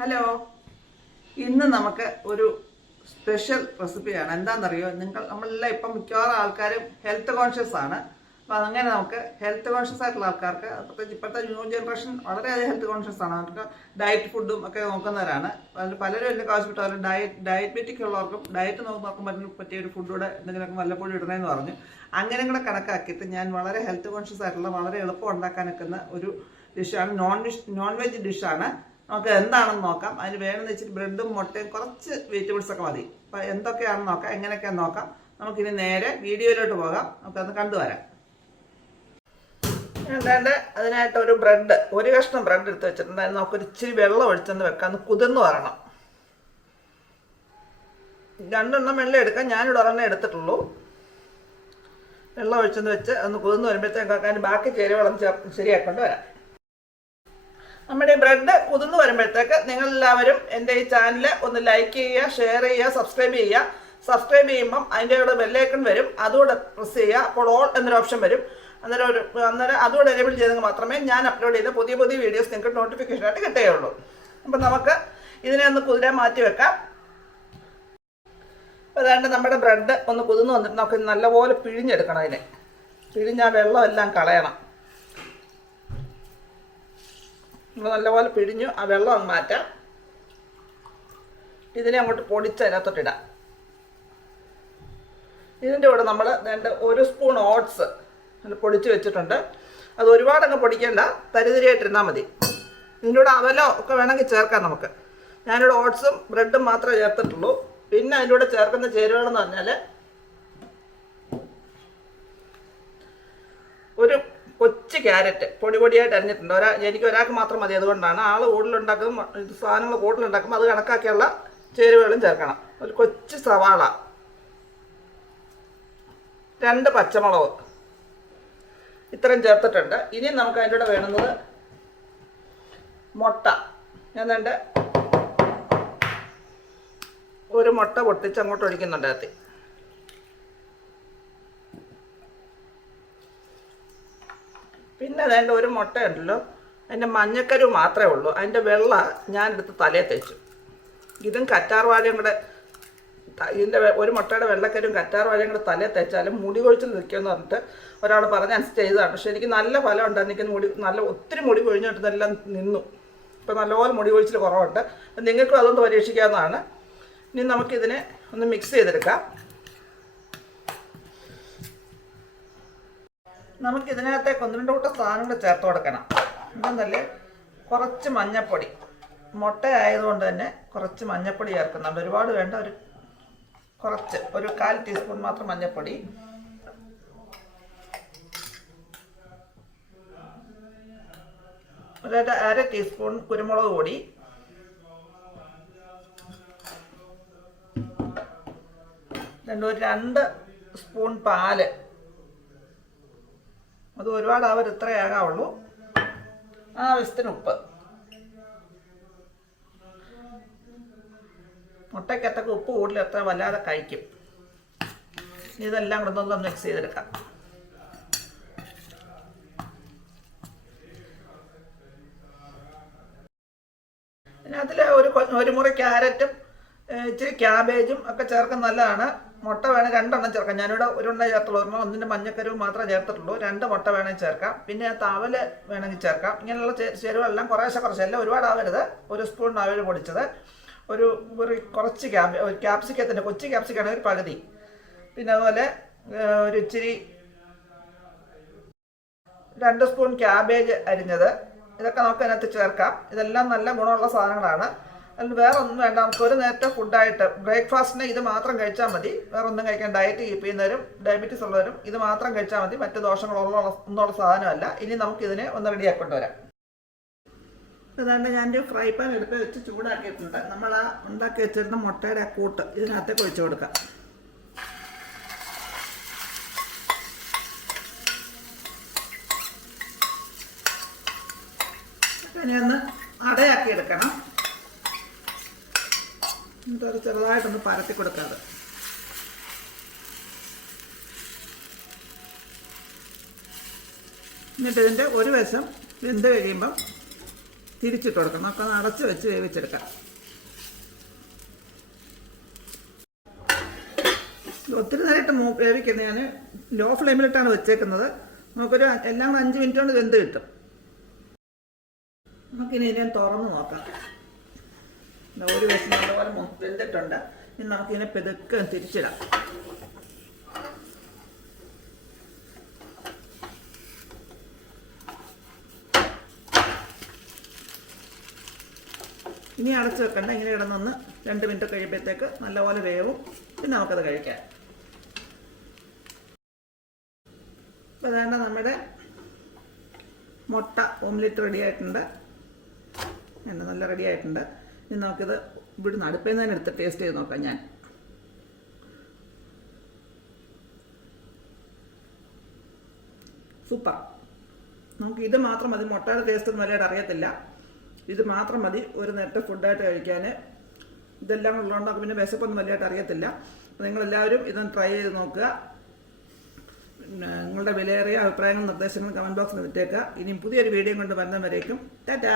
Hello, ഇന്ന് നമുക്ക് ഒരു സ്പെഷ്യൽ റെസിപ്പിയാണ്. എന്താണെന്നറിയോ, നമ്മളെല്ലാം ഇപ്പം മിക്കവാറും ആൾക്കാരും ഹെൽത്ത് കോൺഷ്യസ് ആണ്. അപ്പം അങ്ങനെ നമുക്ക് ഹെൽത്ത് കോൺഷ്യസ് ആയിട്ടുള്ള ആൾക്കാർക്ക്, പ്രത്യേകിച്ച് ഇപ്പോഴത്തെ ന്യൂ ജനറേഷൻ വളരെയധികം ഹെൽത്ത് കോൺഷ്യസ് ആണ്. അവർക്ക് ഡയറ്റ് ഫുഡും ഒക്കെ നോക്കുന്നവരാണ്. അതിൽ പലരും എനിക്ക് ആവശ്യപ്പെട്ടു, അവർ ഡയബറ്റിക് ഉള്ളവർക്കും ഡയറ്റ് നോക്കുന്നവർക്കും പറ്റിയ ഒരു ഫുഡൂടെ എന്തെങ്കിലുമൊക്കെ വല്ലപ്പോഴും ഇടണമെന്ന് പറഞ്ഞു. അങ്ങനെ കൂടെ കണക്കാക്കിയിട്ട് ഞാൻ വളരെ ഹെൽത്ത് കോൺഷ്യസ് ആയിട്ടുള്ള, വളരെ എളുപ്പം ഉണ്ടാക്കാൻ നിൽക്കുന്ന ഒരു ഡിഷാണ്. നോൺ വെജ് ഡിഷാണ്. നമുക്ക് എന്താണെന്ന് നോക്കാം. അതിന് വേണമെന്ന് വെച്ചിട്ട് ബ്രെഡും മുട്ടയും കുറച്ച് വെജിറ്റബിൾസ് ഒക്കെ മതി. അപ്പം എന്തൊക്കെയാണെന്ന് നോക്കാം, എങ്ങനെയൊക്കെയാണെന്ന് നോക്കാം. നമുക്കിനി നേരെ വീഡിയോയിലോട്ട് പോകാം. നമുക്കത് കണ്ടുവരാം. എന്താണ്ട് അതിനായിട്ട് ഒരു കഷ്ണം ബ്രെഡ് എടുത്ത് വെച്ചിട്ടുണ്ട്. അതിന് നമുക്കൊരു ഇച്ചിരി വെള്ളം ഒഴിച്ചെന്ന് വെക്കാം. കുതിർന്ന് വരണം. 2 എണ്ണം വെള്ളം എടുക്കാം. ഞാനിവിടെ 1 എണ്ണം എടുത്തിട്ടുള്ളൂ. വെള്ളം ഒഴിച്ചെന്ന് വെച്ച് ഒന്ന് കുതിർന്ന് വരുമ്പോഴത്തേക്ക് അതിന് ബാക്കി ചേരുവളം ശരിയാക്കൊണ്ട് വരാം. നമ്മുടെ ഈ ബ്രെഡ് കുതിർന്ന് വരുമ്പോഴത്തേക്ക് നിങ്ങളെല്ലാവരും എൻ്റെ ഈ ചാനൽ ഒന്ന് ലൈക്ക് ചെയ്യുക, ഷെയർ ചെയ്യുക, സബ്സ്ക്രൈബ് ചെയ്യുക. സബ്സ്ക്രൈബ് ചെയ്യുമ്പം അതിൻ്റെ കൂടെ ബെല്ലൈക്കൺ വരും, അതുകൂടെ പ്രസ് ചെയ്യുക. അപ്പോൾ ഓൾ എന്നൊരു ഓപ്ഷൻ വരും. അന്നേരം അതുകൂടെ എനേബിൾ ചെയ്തെങ്കിൽ മാത്രമേ ഞാൻ അപ്ലോഡ് ചെയ്ത പുതിയ വീഡിയോസ് നിങ്ങൾക്ക് നോട്ടിഫിക്കേഷനായിട്ട് കിട്ടുകയുള്ളൂ. അപ്പം നമുക്ക് ഇതിനെ ഒന്ന് കുതിരാൻ മാറ്റി വെക്കാം. അപ്പോൾ അതാണ്ട് നമ്മുടെ ബ്രെഡ് ഒന്ന് കുതിർന്ന് വന്നിട്ട് നമുക്ക് നല്ലപോലെ പിഴിഞ്ഞെടുക്കണം. പിഴിഞ്ഞ് ആ വെള്ളം എല്ലാം കളയണം. നല്ലപോലെ പിഴിഞ്ഞു ആ വെള്ളം അങ്ങ് മാറ്റാം. ഇതിനെ അങ്ങോട്ട് പൊടിച്ച് അതിനകത്തോട്ടിടാം. ഇതിൻ്റെ കൂടെ നമ്മൾ 1 സ്പൂൺ ഓട്സ് പൊടിച്ച് വെച്ചിട്ടുണ്ട്. അത് ഒരുപാടങ്ങ് പൊടിക്കേണ്ട, തരിതരിയായിട്ടിരുന്നാൽ മതി. ഇതിൻ്റെ കൂടെ അവലോ ഒക്കെ വേണമെങ്കിൽ ചേർക്കാം നമുക്ക്. ഞാനിവിടെ ഓട്സും ബ്രെഡും മാത്രമേ ചേർത്തിട്ടുള്ളൂ. പിന്നെ അതിൻ്റെ കൂടെ ചേർക്കുന്ന ചേരുവകളെന്ന് പറഞ്ഞാൽ ഒരു കൊച്ചു ക്യാരറ്റ് പൊടിയായിട്ട് അരിഞ്ഞിട്ടുണ്ട്. എനിക്ക് ഒരാൾക്ക് മാത്രം മതി. അതുകൊണ്ടാണ് ആൾ സാധനങ്ങൾ കൂടുതലുണ്ടാക്കുമ്പോൾ അത് കണക്കാക്കിയുള്ള ചേരുവകളും ചേർക്കണം. ഒരു കൊച്ചു സവാള, 2 പച്ചമുളക്, ഇത്രയും ചേർത്തിട്ടുണ്ട്. ഇനി നമുക്ക് അതിൻ്റെ കൂടെ വേണ്ടുന്നത് മുട്ട. ഞാൻ ഒരു മുട്ട പൊട്ടിച്ച് അങ്ങോട്ട് ഒഴിക്കുന്നുണ്ട് അതിൽ. പിന്നെ അതിൻ്റെ ഒരു മുട്ട ഉണ്ടല്ലോ, അതിൻ്റെ മഞ്ഞക്കരു മാത്രമേ ഉള്ളൂ. അതിൻ്റെ വെള്ള ഞാനെടുത്ത് തലയിൽ തേച്ചു. ഇതും കറ്റാർവാഴയും കൂടെ, ഇതിൻ്റെ ഒരു മുട്ടയുടെ വെള്ളക്കരും കറ്റാർവാഴയും കൂടെ തലയിൽ തേച്ചാലും മുടി കൊഴിച്ചിൽ നിൽക്കുമെന്ന് പറഞ്ഞിട്ട് ഒരാൾ പറഞ്ഞനുസരിച്ച് ചെയ്തതാണ്. പക്ഷേ എനിക്ക് നല്ല ഫലം ഉണ്ടായിരുന്നു. എനിക്ക് ഒത്തിരി മുടി കൊഴിഞ്ഞിട്ടെല്ലാം നിന്നു. ഇപ്പോൾ നല്ലപോലെ മുടി കൊഴിച്ചിൽ കുറവുണ്ട്. നിങ്ങൾക്കും അതൊന്ന് പരീക്ഷിക്കാവുന്നതാണ്. ഇനി നമുക്കിതിനെ ഒന്ന് മിക്സ് ചെയ്തെടുക്കാം. നമുക്കിതിനകത്തേക്ക് 1-2 കൂട്ടം സാധനം കൂടെ ചേർത്ത് കൊടുക്കണം. എന്താണെന്നല്ലേ, കുറച്ച് മഞ്ഞൾപ്പൊടി. മുട്ട ആയതുകൊണ്ട് തന്നെ കുറച്ച് മഞ്ഞൾപ്പൊടി ചേർക്കുന്നുണ്ട്. ഒരുപാട് വേണ്ട, കുറച്ച് ഒരു 1/4 ടീസ്പൂൺ മാത്രം മഞ്ഞൾപ്പൊടി. ഒരു 1/2 ടീസ്പൂൺ കുരുമുളക് പൊടി. ഒരു 2 സ്പൂൺ പാല്. അത് ഒരുപാടാവരുത്, ഇത്രയേ ആകാവുള്ളൂ. ആവശ്യത്തിന് ഉപ്പ്. മുട്ടയ്ക്കത്തൊക്കെ ഉപ്പ് കൂടുതൽ എത്ര വല്ലാതെ കഴിക്കും. ഇതെല്ലാം കൂടെ ഒന്ന് മിക്സ് ചെയ്തെടുക്കാം. പിന്നെ അതിൽ ഒരു മുറി ക്യാരറ്റും ഇച്ചിരി ക്യാബേജും ഒക്കെ ചേർക്കുന്നത് നല്ലതാണ്. മുട്ട വേണേൽ 2 എണ്ണം ചേർക്കാം. ഞാനിവിടെ 1 എണ്ണം ചേർത്തുള്ളൂ. ഒന്നിൻ്റെ മഞ്ഞക്കരുവ് മാത്രമേ ചേർത്തിട്ടുള്ളൂ. 2 മുട്ട വേണമെങ്കിൽ ചേർക്കാം. പിന്നെ തവല് വേണമെങ്കിൽ ചേർക്കാം. ഇങ്ങനെയുള്ള ചേരുവെല്ലാം കുറേശ്ശെ എല്ലാം ഒരുപാടാവരുത്. 1 സ്പൂൺ അവല് പൊടിച്ചത്, ഒരു കുറച്ച് ക്യാപ്സിക്കത്തിൻ്റെ കൊച്ചു ക്യാപ്സിക്കാണ് ഒരു പകുതി. പിന്നെ അതുപോലെ ഒരു ഇച്ചിരി 2 സ്പൂൺ ക്യാബേജ് അരിഞ്ഞത്. ഇതൊക്കെ നമുക്ക് അതിനകത്ത് ചേർക്കാം. ഇതെല്ലാം നല്ല ഗുണമുള്ള സാധനങ്ങളാണ്. അതിൽ വേറെ ഒന്നും വേണ്ട. നമുക്ക് ഒരു നേരത്തെ ഫുഡായിട്ട് ബ്രേക്ക്ഫാസ്റ്റിന് ഇത് മാത്രം കഴിച്ചാൽ മതി. വേറെ ഒന്നും കഴിക്കാൻ, ഡയറ്റ് കീപ്പ് ചെയ്യുന്നവരും ഡയബറ്റീസ് ഉള്ളവരും ഇത് മാത്രം കഴിച്ചാൽ മതി. മറ്റ് ദോഷങ്ങളൊന്നുള്ള സാധനമല്ല. ഇനി നമുക്കിതിനെ ഒന്ന് റെഡിയാക്കൊണ്ട് വരാം. അതുകൊണ്ട് ഞാനൊരു ഫ്രൈ പാൻ എടുത്ത് വെച്ച് ചൂടാക്കിയിട്ടുണ്ട്. നമ്മൾ ആ ഉണ്ടാക്കി വെച്ചിരുന്ന മുട്ടയുടെ കൂട്ട് ഇതിനകത്തേക്ക് ഒഴിച്ചു കൊടുക്കാം. ഇനി ഒന്ന് അടയാക്കി എടുക്കണം. എന്നിട്ടത് ചെറുതായിട്ടൊന്ന് പരത്തി കൊടുക്കാതെ. എന്നിട്ട് ഇതിൻ്റെ ഒരു വശം വെന്ത് കഴിയുമ്പം തിരിച്ചിട്ട് കൊടുക്കാം. നമുക്കത് അടച്ച് വെച്ച് വേവിച്ചെടുക്കാം. ഒത്തിരി നേരമായിട്ട് വേവിക്കുന്നത് ഞാൻ ലോ ഫ്ലെയിമിലിട്ടാണ് വെച്ചേക്കുന്നത്. നമുക്കൊരു എല്ലാം 5 മിനിറ്റ് കൊണ്ട് വെന്ത് കിട്ടും. നമുക്കിനി ഇതിനെ തുറന്ന് നോക്കാം. ഒരു വശം നല്ലപോലെ വെന്തിട്ടുണ്ട്. ഇനി നമുക്കിതിനെ പെതുക്കെ തിരിച്ചിടാം. ഇനി അടച്ച് വെക്കണ്ട, ഇങ്ങനെ ഇടന്നൊന്ന് 2 മിനിറ്റ് കഴിയുമ്പോഴത്തേക്ക് നല്ലപോലെ വേവും. പിന്നെ നമുക്കത് കഴിക്കാം. അപ്പോൾ അതാണ്ട് നമ്മുടെ മുട്ട ഓംലെറ്റ് റെഡി ആയിട്ടുണ്ട്. നല്ല റെഡി ആയിട്ടുണ്ട്. ഇനി നമുക്കിത് ഇവിടുന്ന് അടുപ്പിൽ നിന്ന് തന്നെ എടുത്ത് ടേസ്റ്റ് ചെയ്ത് നോക്കാം. ഞാൻ സൂപ്പർ. നമുക്ക് ഇത് മാത്രം മതി. മുട്ടയുടെ ടേസ്റ്റ് ഒന്നും വലിയായിട്ട് അറിയത്തില്ല. ഇത് മാത്രം മതി ഒരു നേരത്തെ ഫുഡായിട്ട് കഴിക്കാൻ. ഇതെല്ലാം ഉള്ളതുകൊണ്ട് പിന്നെ വിശപ്പൊന്നും വലിയായിട്ട് അറിയത്തില്ല. അപ്പോൾ നിങ്ങളെല്ലാവരും ഇതൊന്ന് ട്രൈ ചെയ്ത് നോക്കുക. നിങ്ങളുടെ വിലയേറിയ അഭിപ്രായങ്ങളും നിർദ്ദേശങ്ങളും കമൻറ്റ് ബോക്സിൽ ഇട്ടേക്കുക. ഇനിയും പുതിയൊരു വീഡിയോ കൊണ്ട് വരുന്നവരേക്കും ടാറ്റാ.